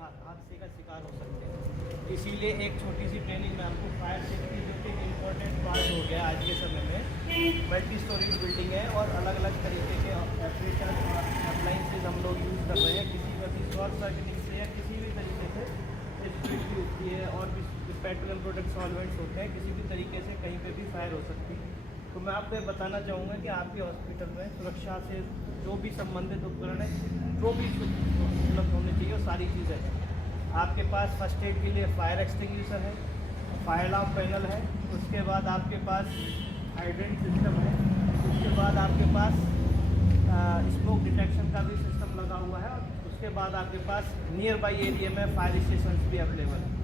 हादसे का शिकार हो सकते हैं। इसीलिए एक छोटी सी ट्रेनिंग में आपको फायर सेफ्टी जो कि इम्पोर्टेंट पार्ट हो गया आज के समय में। मल्टी स्टोरेज बिल्डिंग है और अलग अलग तरीके के ऑपरेटर अप्लाइंसेज हम लोग यूज़ कर रहे हैं। किसी का भी शॉर्ट सर्किटिंग से या किसी भी तरीके से स्पीड होती है और भी पेट्रोलियम प्रोडक्ट सॉल्वेंट्स होते हैं, किसी भी तरीके से कहीं पे भी फायर हो सकती है। तो मैं आपको ये बताना चाहूँगा कि आपके हॉस्पिटल में सुरक्षा से जो भी संबंधित उपकरण है, जो भी उपलब्ध होने चाहिए, वो सारी चीज़ें हैं। आपके पास फर्स्ट एड के लिए फायर एक्सटिंग्विशर है, फायर अलार्म पैनल है, उसके बाद आपके पास हाइड्रेंट सिस्टम है, उसके बाद आपके पास स्मोक डिटेक्शन का भी सिस्टम लगा हुआ है, और उसके बाद आपके पास नियर बाई एरिया में फायर स्टेशन भी अवेलेबल है।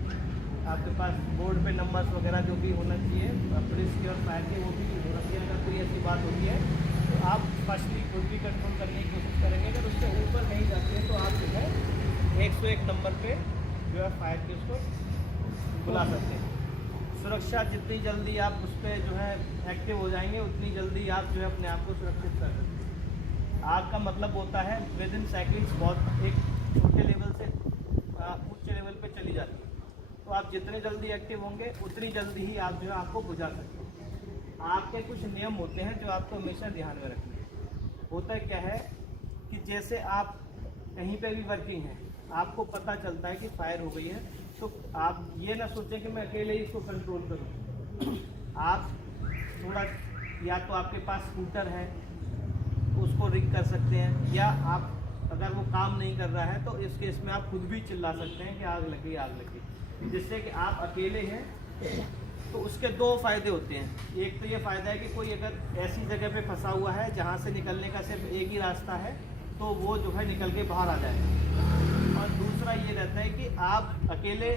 आपके पास बोर्ड पे नंबर्स वगैरह जो भी होना चाहिए पुलिस की और फायर के, वो भी रखिए। अगर कोई ऐसी बात होती है तो आप फर्स्टली खुद भी कंट्रोल करने की कोशिश करेंगे। अगर उससे ऊपर नहीं जाते हैं तो आप जो है 101 नंबर पे जो है फायर के उसको बुला सकते हैं। सुरक्षा जितनी जल्दी आप उस पर जो है एक्टिव हो जाएंगे, उतनी जल्दी आप जो है अपने आप को सुरक्षित कर सकते हैं। आग का मतलब होता है विद इन सेकेंड्स, बहुत एक छोटे लेवल से उच्च लेवल पे चली जाती है। तो आप जितने जल्दी एक्टिव होंगे उतनी जल्दी ही आप जो है आपको बुझा सकते हैं। आपके कुछ नियम होते हैं जो आपको हमेशा ध्यान में रखने हैं। होता क्या है कि जैसे आप कहीं पे भी वर्किंग है, आपको पता चलता है कि फायर हो गई है, तो आप ये ना सोचें कि मैं अकेले ही इसको कंट्रोल करूँ। आप थोड़ा, या तो आपके पास स्कूटर है उसको रिंग कर सकते हैं, या आप अगर वो काम नहीं कर रहा है तो इस केस में आप खुद भी चिल्ला सकते हैं कि आग लगी, आग लगी। जिससे कि आप अकेले हैं तो उसके दो फायदे होते हैं। एक तो ये फ़ायदा है कि कोई अगर ऐसी जगह पे फंसा हुआ है जहाँ से निकलने का सिर्फ एक ही रास्ता है, तो वो जो है निकल के बाहर आ जाएगा। और दूसरा ये रहता है कि आप अकेले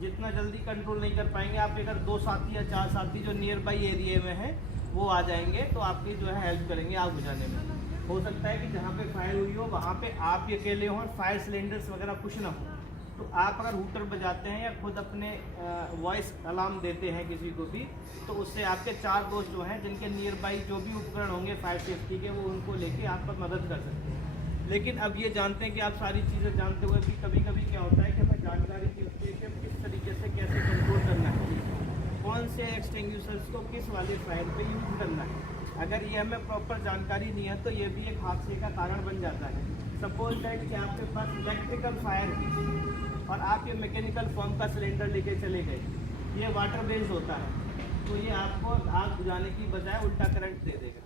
जितना जल्दी कंट्रोल नहीं कर पाएंगे, आपके अगर 2 साथी या 4 साथी जो नियर बाई एरिया में हैं वो आ जाएंगे तो आपकी जो है हेल्प करेंगे आग बुझाने में। हो सकता है कि जहाँ पे फायर हुई हो वहाँ पे आप ही अकेले हों और फायर सिलेंडर्स वगैरह कुछ ना हो, तो आप अगर हूटर बजाते हैं या खुद अपने वॉइस अलार्म देते हैं किसी को भी, तो उससे आपके 4 दोस्त जो हैं जिनके नियर बाई जो भी उपकरण होंगे फायर सेफ्टी के, वो उनको लेके आपका मदद कर सकते हैं। लेकिन अब ये जानते हैं कि आप सारी चीज़ें जानते हुए भी कभी कभी क्या होता है कि हमें जानकारी की होती है कि हम किस तरीके से कैसे कंट्रोल करना है, कौन से एक्सटिंग्विशर्स को किस वाले फायर पे यूज़ करना है। अगर ये हमें प्रॉपर जानकारी नहीं है तो ये भी एक हादसे का कारण बन जाता है। सपोज दैट कि आपके पास इलेक्ट्रिकल फायर है और आप ये मैकेनिकल फॉर्म का सिलेंडर लेके चले गए, ये वाटर बेस्ड होता है, तो ये आपको आग बुझाने की बजाय उल्टा करंट दे देगा।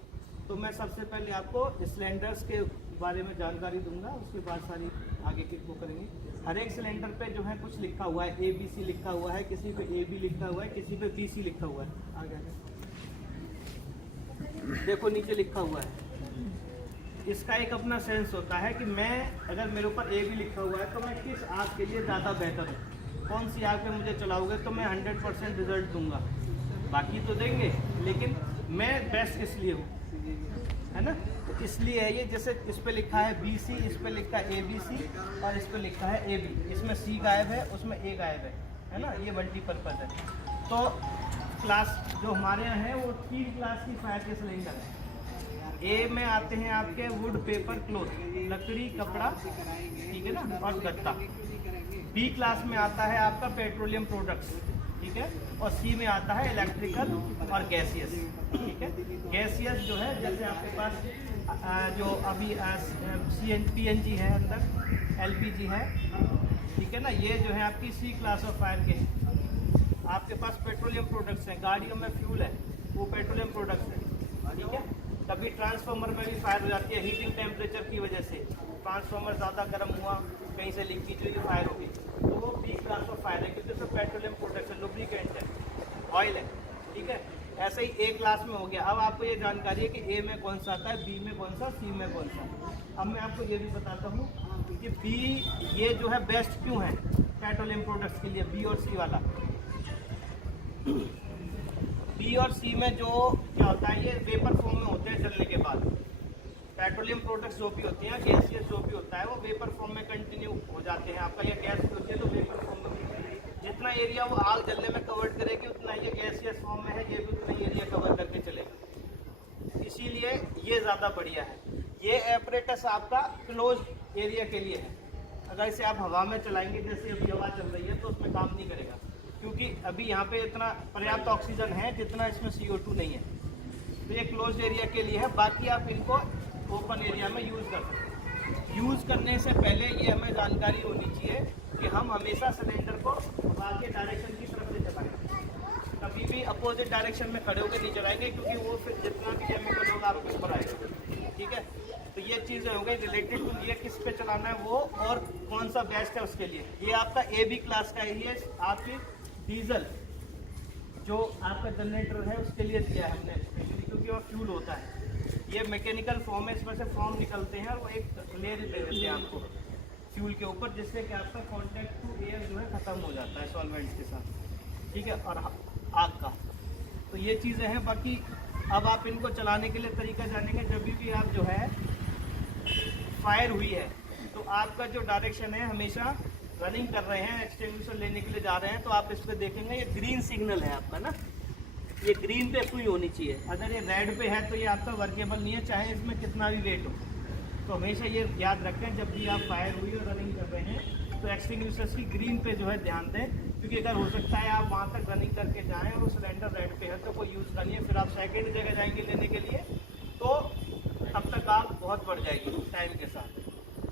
तो मैं सबसे पहले आपको सिलेंडर्स के बारे में जानकारी दूंगा, उसके बाद सारी आगे की वो करेंगे। हर एक सिलेंडर पे जो है कुछ लिखा हुआ है, ABC लिखा हुआ है, किसी पे AB लिखा हुआ है, किसी पे BC लिखा हुआ है। आगे देखो नीचे लिखा हुआ है। इसका एक अपना सेंस होता है कि मैं अगर मेरे ऊपर AB लिखा हुआ है तो मैं किस आग के लिए ज़्यादा बेहतर हूँ, कौन सी आग पे मुझे चलाओगे तो मैं 100% रिजल्ट दूंगा। बाकी तो देंगे लेकिन मैं बेस्ट इसलिए हूँ, है ना। तो इसलिए है ये, जैसे इस पे लिखा है BC, इस पे लिखा है ABC और इस पे लिखा है AB। इसमें C गायब है, उसमें A गायब है ना। ये मल्टीपर्पज़ है। तो क्लास जो हमारे यहाँ है वो 3 क्लास की फायर के सिलेंडर है। A में आते हैं आपके वुड, पेपर, क्लोथ, लकड़ी, कपड़ा, ठीक है ना, और गत्ता। B क्लास में आता है आपका पेट्रोलियम प्रोडक्ट्स, ठीक है, और C में आता है इलेक्ट्रिकल और गैसियस, ठीक है। गैसियस जो है जैसे आपके पास जो अभी PNG है, अंदर LPG है, ठीक है ना, ये जो है आपकी C क्लास ऑफ फायर के हैं। आपके पास पेट्रोलियम प्रोडक्ट्स हैं, गाड़ियों में फ्यूल है, वो पेट्रोलियम प्रोडक्ट्स है, ठीक है। कभी ट्रांसफार्मर में भी फायर हो जाती है हीटिंग टेम्परेचर की वजह से, ट्रांसफार्मर ज़्यादा गर्म हुआ, कहीं से लीकेज हुई, फायर हो गई, तो वो B क्लास ऑफ फायर है, क्योंकि उसमें पेट्रोलियम प्रोडक्ट्स है, लुब्रिकेंट है, ऑयल है, ठीक है। ऐसे ही A क्लास में हो गया। अब आपको ये जानकारी है कि A में कौन सा आता है, B में कौन सा, C में कौन सा। अब मैं आपको ये भी बताता हूँ कि B ये जो है बेस्ट क्यों है पेट्रोलियम प्रोडक्ट्स के लिए, B और C वाला। B और C में जो क्या होता है, ये वेपर फॉर्म में होते हैं जलने के बाद। पेट्रोलियम प्रोडक्ट्स जो भी होते हैं, गैसियस जो भी होता है, वो वेपर फॉर्म में कंटिन्यू हो जाते हैं। आपका ये गैस होती है तो वेपर फॉर्म में होती है। जितना एरिया वो आग जलने में कवर करेगी उतना ये गैसियस फॉर्म में है, ये भी उतना ही एरिया कवर करके चलेगा, इसीलिए ये ज़्यादा बढ़िया है। ये एपरेटस आपका क्लोज एरिया के लिए है, अगर इसे आप हवा में चलाएंगे, जैसे अभी हवा चल रही है, तो उसमें काम नहीं करेगा, क्योंकि अभी यहाँ पे इतना पर्याप्त ऑक्सीजन है जितना इसमें CO2 नहीं है। तो ये क्लोज्ड एरिया के लिए है, बाकी आप इनको ओपन एरिया में यूज़ कर सकते हैं। यूज़ करने से पहले ये हमें जानकारी होनी चाहिए कि हम हमेशा सिलेंडर को हवा के डायरेक्शन की तरफ से चलाएंगे, कभी भी अपोजिट डायरेक्शन में खड़े होकर नहीं चलाएंगे, क्योंकि वो फिर जितना भी केमिकल होगा आपके ऊपर आएगा। ठीक है, तो ये चीज़ें हो गई रिलेटेड टू ये किस पे चलाना है वो और कौन सा बेस्ट है उसके लिए। ये आपका AB क्लास का ही है, आपकी डीजल जो आपका जनरेटर है उसके लिए दिया है हमने स्पेशली, क्योंकि वो फ्यूल होता है। ये मैकेनिकल फॉर्म है, इसमें से फॉर्म निकलते हैं और वो एक लेयर दे देते हैं आपको फ्यूल के ऊपर, जिससे कि आपका कॉन्टैक्ट टू एयर जो है ख़त्म हो जाता है सॉल्वेंट्स के साथ। ठीक है, और आग का, तो ये चीज़ें हैं। बाकी अब आप इनको चलाने के लिए तरीका जानेंगे। जब भी आप जो है फायर हुई है तो आपका जो डायरेक्शन है हमेशा रनिंग कर रहे हैं, एक्सटिंग्विशर लेने के लिए जा रहे हैं, तो आप इस पर देखेंगे ये ग्रीन सिग्नल है आपका ना, ये ग्रीन पे सुई होनी चाहिए। अगर ये रेड पे है तो ये आपका वर्केबल नहीं है, चाहे इसमें कितना भी वेट हो। तो हमेशा ये याद रखें, जब भी आप फायर हुई और रनिंग कर रहे हैं तो एक्सटिंग्विशर्स की ग्रीन पे जो है ध्यान दें, क्योंकि अगर हो सकता है आप वहाँ तक रनिंग करके जाएँ और वो सिलेंडर रेड पे है तो कोई यूज़ का नहीं है, फिर आप सेकेंड जगह जाएंगे लेने के लिए तो तब तक आग बहुत बढ़ जाएगी टाइम के साथ।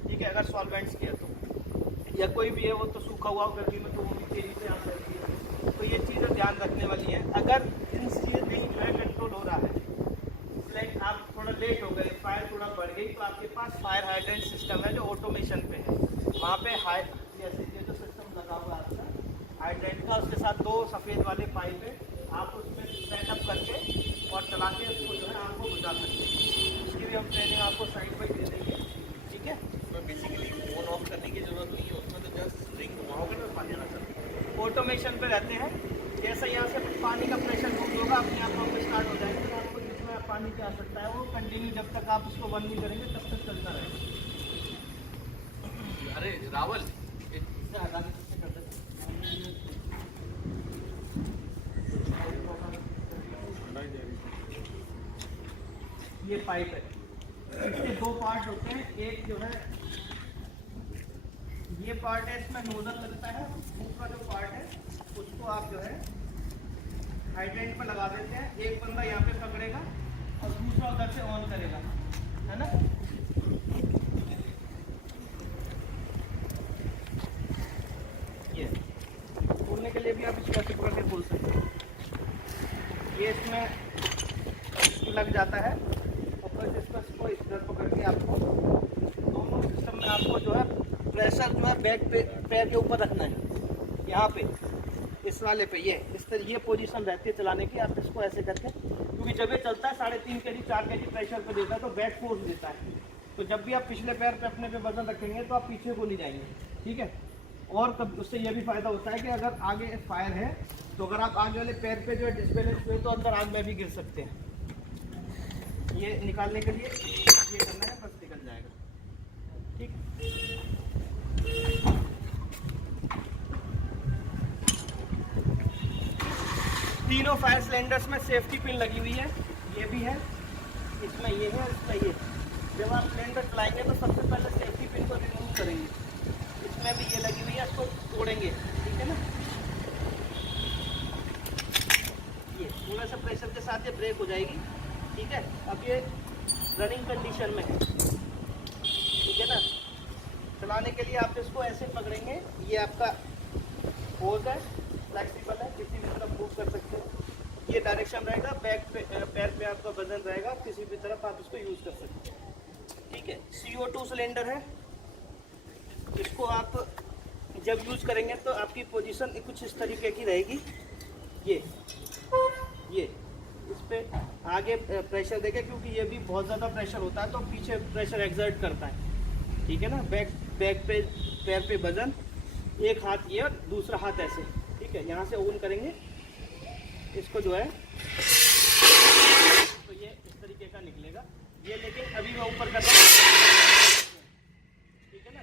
ठीक है, अगर सॉल्वेंट्स की है तो, या कोई भी है वो तो सूखा हुआ गर्मी में तो वो भी तेज़ी से आग लगती है। तो ये चीज़ें ध्यान रखने वाली हैं। अगर इनसे नहीं जो है कंट्रोल हो रहा है, लाइक आप थोड़ा लेट हो गए, फायर थोड़ा बढ़ गई, तो आपके पास फायर हाइड्रेंट सिस्टम है जो ऑटोमेशन पे है। वहाँ पे जैसे ये जो सिस्टम लगा हुआ है आपका हाइड्रेंट का, उसके साथ 2 सफ़ेद वाले पाइप है, आप उसमें सेटअप करके और चला के उसको जो है आपको बुझा सकते हैं। उसकी भी हम ट्रेनिंग आपको साइड पर दे देंगे। ठीक है, उसमें बेसिकली ऑन ऑफ करने की जरूरत नहीं है, उसमें तो जस्ट रिंग घुमाओगे ना पानी आना चाहिए। ऑटोमेशन पे रहते हैं। जैसे यहाँ से पानी का प्रेशर लूज होगा अपने आप पंप स्टार्ट हो जाएगा, तो आपको जिसमें पानी की आवश्यकता है वो कंटिन्यू जब तक आप उसको बंद नहीं करेंगे तब तक चलता रहेगा। अरे रावल, इससे हटा के किससे कर देते ये पाइप है, इसके 2 पार्ट होते हैं। एक जो है ये पार्ट है, इसमें नोजल लगता है, दूसरा जो पार्ट है उसको आप जो है हाइड्रेंट पर लगा देते हैं। एक बंदा यहाँ पे पकड़ेगा और दूसरा उधर से ऑन करेगा, है ना। ये खोलने के लिए भी आप इसको ऐसे पकड़ के खोल सकते हैं। ये इसमें लग जाता है और फिर इसको इधर पकड़ के आपको दोनों सिस्टम में आपको जो है प्रेशर जो है बैक पे पैर के ऊपर रखना है, यहाँ पे इस वाले पे। ये पोजीशन रहती है चलाने की। आप इसको ऐसे करके, क्योंकि जब ये चलता है 3.5 kg 4 kg प्रेशर पे देता है तो बैक फोर्स देता है, तो जब भी आप पिछले पैर पे अपने पे वजन रखेंगे तो आप पीछे को नहीं जाएंगे। ठीक है, और कब उससे ये भी फायदा होता है कि अगर आगे फायर है तो अगर आप आगे वाले पैर पे जो है डिसबैलेंस हुए तो अंदर आग में भी गिर सकते हैं। ये निकालने के लिए ये करना है, बस निकल जाएगा। ठीक, तीनों फायर सिलेंडर्स में सेफ्टी पिन लगी हुई है, ये भी है, इसमें ये है, इसमें ये। जब आप सिलेंडर चलाएंगे तो सबसे पहले सेफ्टी पिन को रिमूव करेंगे, इसमें भी ये लगी हुई है, इसको तोड़ेंगे। ठीक है ना, ये थोड़ा सा प्रेशर के साथ ये ब्रेक हो जाएगी। ठीक है, अब ये रनिंग कंडीशन में है। ठीक है ना, चलाने के लिए आप इसको ऐसे पकड़ेंगे, ये आपका होज है, फ्लेक्सिबल है, किसी भी तरफ मूव कर सकते हो। ये डायरेक्शन रहेगा, बैक पे पैर पे आपका वजन रहेगा, किसी भी तरफ आप इसको यूज़ कर सकते हैं। ठीक है, CO2 सिलेंडर है, इसको आप जब यूज़ करेंगे तो आपकी पोजीशन कुछ इस तरीके की रहेगी। ये इस पर आगे प्रेशर देखें, क्योंकि ये भी बहुत ज़्यादा प्रेशर होता है तो पीछे प्रेशर एक्सर्ट करता है। ठीक है ना, बैक पे पैर पे वजन, एक हाथ ये और दूसरा हाथ ऐसे। ठीक है, यहाँ से ऑन करेंगे इसको जो है तो ये इस तरीके का निकलेगा ये, लेकिन अभी मैं ऊपर कर रहा हूँ। ठीक है ना,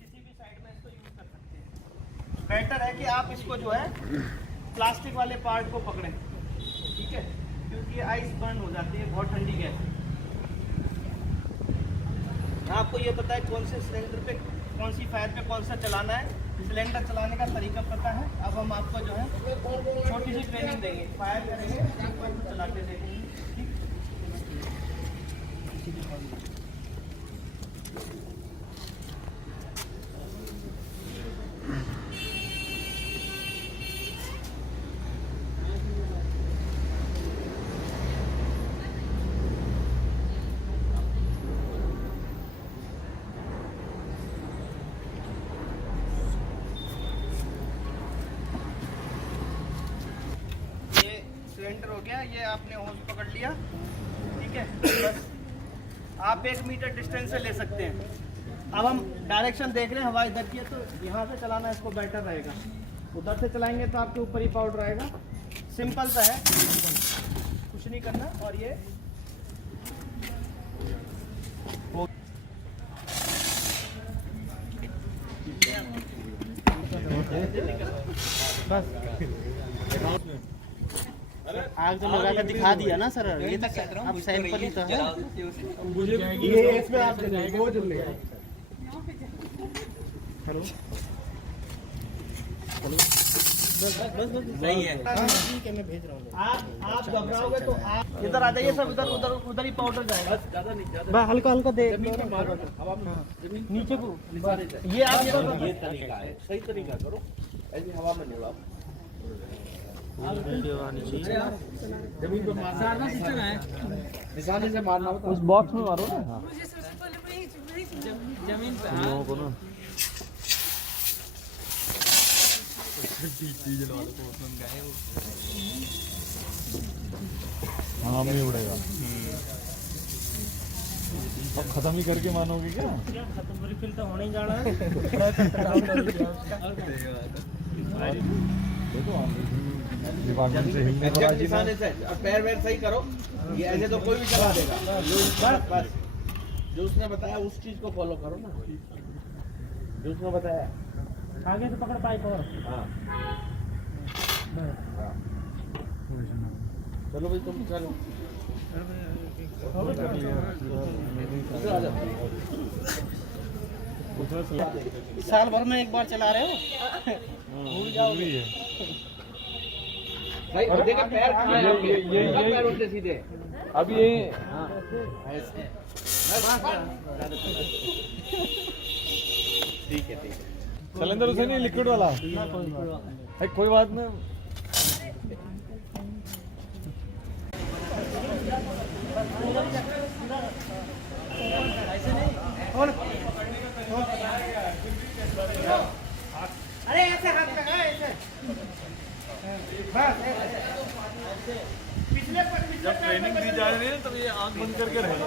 किसी भी साइड में इसको यूज़ कर सकते हैं। बेटर है कि आप इसको जो है प्लास्टिक वाले पार्ट को पकड़ें। ठीक है, क्योंकि आइस बर्न हो जाती है, बहुत ठंडी गैस। आपको ये पता है कौन से सिलेंडर पे कौन सी फायर पे कौन सा चलाना है, सिलेंडर चलाने का तरीका पता है। अब हम आपको जो है छोटी सी ट्रेनिंग देंगे, फायर करेंगे तो चला के देखेंगे। सिलेंडर हो गया, ये आपने होज पकड़ लिया, ठीक है। बस आप 1 मीटर डिस्टेंस से ले सकते हैं। अब हम डायरेक्शन देख रहे हैं, हवा इधर की है तो यहाँ से चलाना इसको बेटर रहेगा। उधर से चलाएंगे तो आपके ऊपर ही पाउडर आएगा। सिंपल सा है, कुछ नहीं करना। और ये बस आग तो लगा के दिखा दिया ना सर, ये तक अब सैंपल ही तो है। ये इसमें आप वो जल लेगा। हेलो सही है। ठीक है, मैं भेज रहा हूँ। आप घबराओगे तो आप इधर आ जाइए, सब उधर उधर उधर ही पाउडर जाएगा। ज्यादा नहीं, ज्यादा हल्का हल्का दे मारो, अब आप नीचे को। ये आप ये तरीका है, सही तरीका करो, ऐसे हवा में नहीं उड़ाओ। जमीन पर मारना सिस्टम है, निशाने से मारना होता है। उस बॉक्स में मारो ना। जमीन पे लोगों को ना हाँ नहीं उड़ेगा। अब खत्म ही करके मानोगे क्या? खत्म रिफिल तो होने ही जाना है। देखो डिपार्टमेंट से हिलने पर आज निशाने से पैर वैर सही करो, ये ऐसे तो कोई भी चला देगा। बस बस जो उसने बताया उस चीज को फॉलो करो ना, जो उसने बताया। आगे से पकड़ पाइप और हाँ चलो भाई, तुम चलो। साल भर में एक बार चला रहे हो, भूल जाओगे। भाई देखा पैर कहाँ है आपके? पैर उल्टे सीधे। अब ये ऐसे ठीक है, ठीक है। सिलेंडर उसे नहीं, लिक्विड वाला है, कोई बात नहीं। अरे ऐसे हाथ लगा, ऐसे बस पिछले ट्रेनिंग दी जा रही है तब ये आंख बंद करके रहेगा।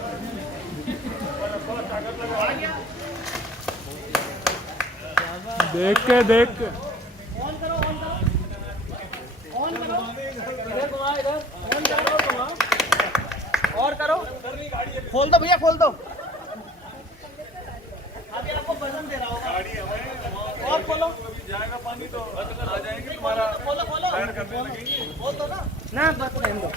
देख के देख के ऑन करो, ऑन करो, ऑन करो, इधर घुमा, इधर ऑन करो, और करो, खोल दो भैया, खोल दो। अभी आपको वजन दे रहा होगा, और खोलो, जाएगा पानी तो आ जाएंगे तुम्हारा खोलो खोलो, करने लगेंगे। खोल दो ना, बस रहने दो।